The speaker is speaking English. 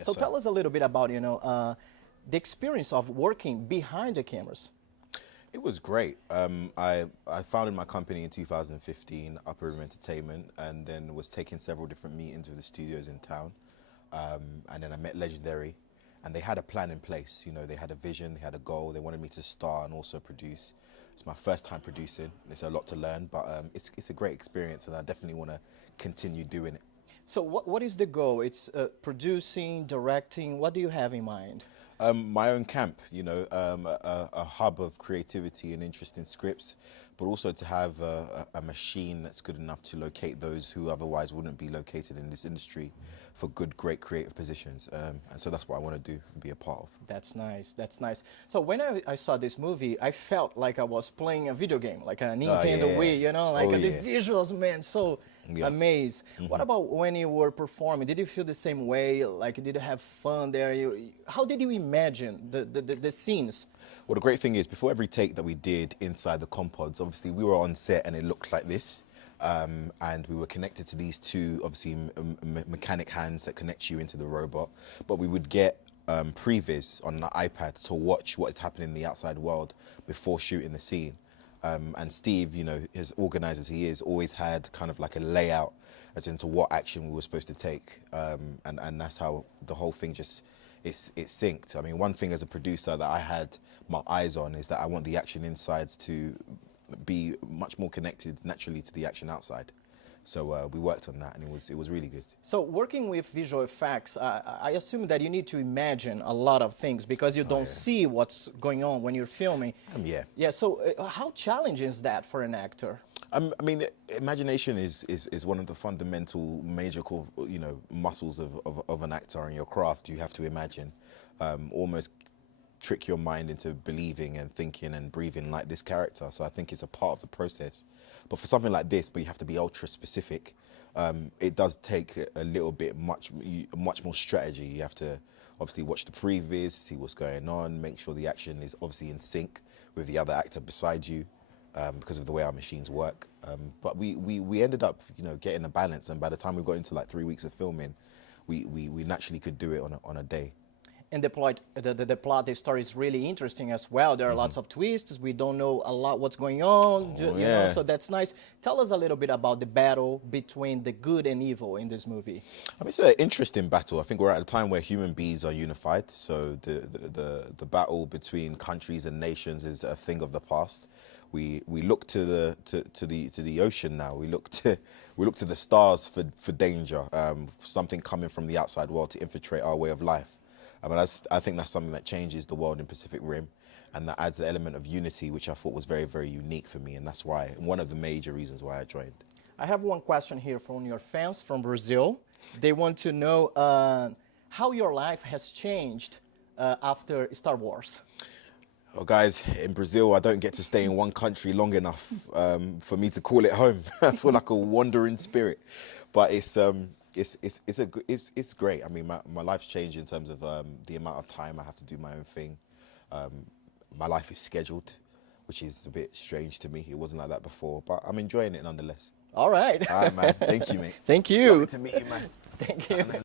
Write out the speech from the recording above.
Yes, So sir. tell us a little bit about, the experience of working behind the cameras. It was great. I founded my company in 2015, Uprising Entertainment, and then was taking several different meetings with the studios in town. And then I met Legendary, and they had a plan in place. You know, they had a vision, they had a goal. They wanted me to star and also produce. It's my first time producing. It's a lot to learn, but it's a great experience, and I definitely want to continue doing it. So what is the goal? It's producing, directing. What do you have in mind? My own camp, a hub of creativity and interesting scripts, but also to have a machine that's good enough to locate those who otherwise wouldn't be located in this industry for good, great creative positions. And so that's what I want to do and be a part of. That's nice. That's nice. So when I saw this movie, I felt like I was playing a video game, like a Nintendo yeah. Wii, the Yeah. visuals, man, so Yeah. amazed. What about when you were performing? Did you feel the same way? Like, did you have fun there? How did you imagine the scenes? Well, the great thing is, before every take that we did inside the compods, obviously we were on set and it looked like this. And we were connected to these two, obviously, mechanic hands that connect you into the robot. But we would get previs on the iPad to watch what is happening in the outside world before shooting the scene. And Steve, as organized as he is, always had kind of like a layout as into what action we were supposed to take. And that's how the whole thing just, it's synced. I mean, one thing as a producer that I had my eyes on is that I want the action insides to be much more connected naturally to the action outside. So we worked on that, and it was really good. So working with visual effects, I assume that you need to imagine a lot of things because you don't see what's going on when you're filming. Yeah. Yeah. So how challenging is that for an actor? I mean, imagination is one of the fundamental major, muscles of an actor in your craft. You have to imagine, almost trick your mind into believing and thinking and breathing like this character. So I think it's a part of the process. But for something like this, but you have to be ultra specific, it does take a little bit much more strategy. You have to obviously watch the previs, see what's going on, make sure the action is obviously in sync with the other actor beside you, because of the way our machines work. But we ended up, getting a balance, and by the time we got into like 3 weeks of filming, we naturally could do it on a day. And the plot, the story is really interesting as well. There are lots of twists. We don't know a lot what's going on, so that's nice. Tell us a little bit about the battle between the good and evil in this movie. I mean, it's an interesting battle. I think we're at a time where human beings are unified. So the battle between countries and nations is a thing of the past. We look to the ocean now. We look to the stars for danger, something coming from the outside world to infiltrate our way of life. I mean, I think that's something that changes the world in Pacific Rim, and that adds the element of unity, which I thought was very, very unique for me, and that's why one of the major reasons why I joined. I have one question here from your fans from Brazil. They want to know how your life has changed after Star Wars. Oh, guys, in Brazil, I don't get to stay in one country long enough for me to call it home. I feel like a wandering spirit, but it's great. I mean, my life's changed in terms of the amount of time I have to do my own thing. My life is scheduled, which is a bit strange to me. It wasn't like that before, but I'm enjoying it nonetheless. All right. All right, man. Thank you, mate. Thank you. Lovely to meet you, man. Thank you.